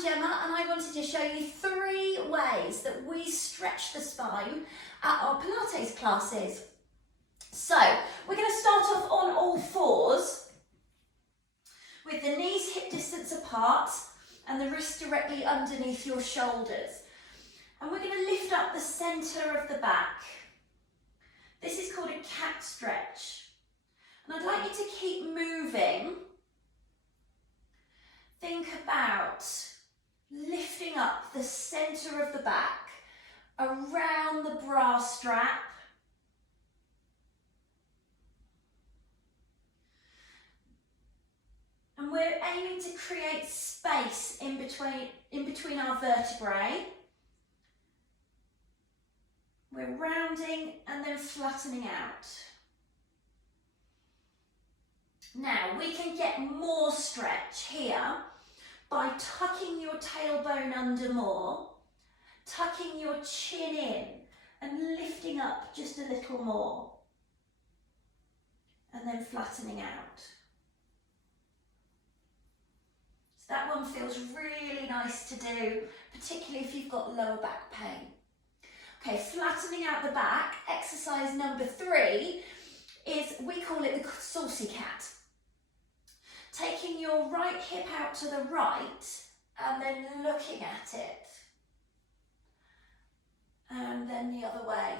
I'm Gemma and I wanted to show you 3 ways that we stretch the spine at our Pilates classes. So we're going to start off on all fours with the knees hip distance apart and the wrists directly underneath your shoulders. And we're going to lift up the centre of the back. This is called a cat stretch. And I'd like you to keep moving. Think about lifting up the centre of the back, around the bra strap. And we're aiming to create space in between our vertebrae. We're rounding and then flattening out. Now we can get more stretch here by tucking your tailbone under more, tucking your chin in and lifting up just a little more and then flattening out. So that one feels really nice to do, particularly if you've got lower back pain. Okay, flattening out the back, exercise number 3 is, we call it the saucy cat. Taking your right hip out to the right and then looking at it. And then the other way.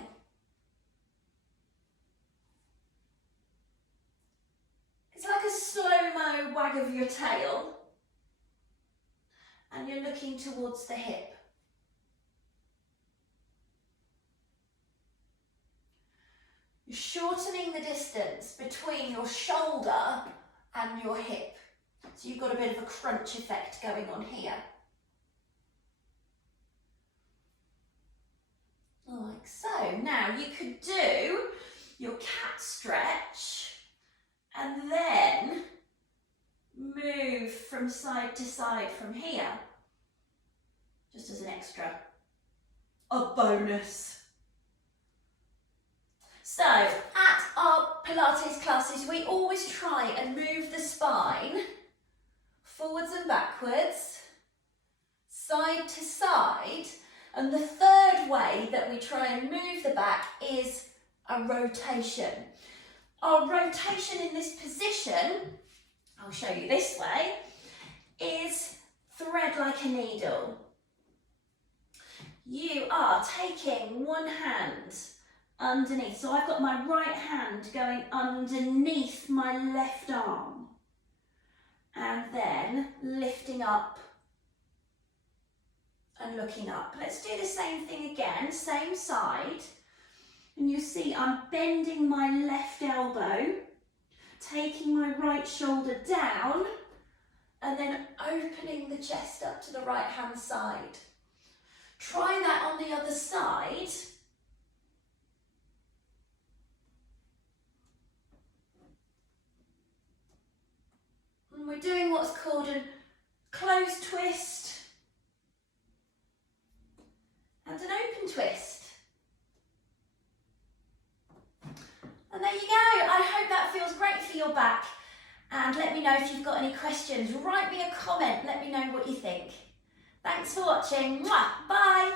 It's like a slow-mo wag of your tail. And you're looking towards the hip. You're shortening the distance between your shoulder and your hip. So you've got a bit of a crunch effect going on here. Like so. Now you could do your cat stretch and then move from side to side from here. Just as an extra. A bonus. So, at our Pilates classes, we always try and move the spine forwards and backwards, side to side, and the third way that we try and move the back is a rotation. Our rotation in this position, I'll show you this way, is thread like a needle. You are taking one hand underneath. So I've got my right hand going underneath my left arm and then lifting up and looking up. Let's do the same thing again, same side. And you see I'm bending my left elbow, taking my right shoulder down and then opening the chest up to the right hand side. Try that on the other side. And we're doing what's called a closed twist and an open twist. And there you go. I hope that feels great for your back. And let me know if you've got any questions. Write me a comment. Let me know what you think. Thanks for watching. Mwah. Bye.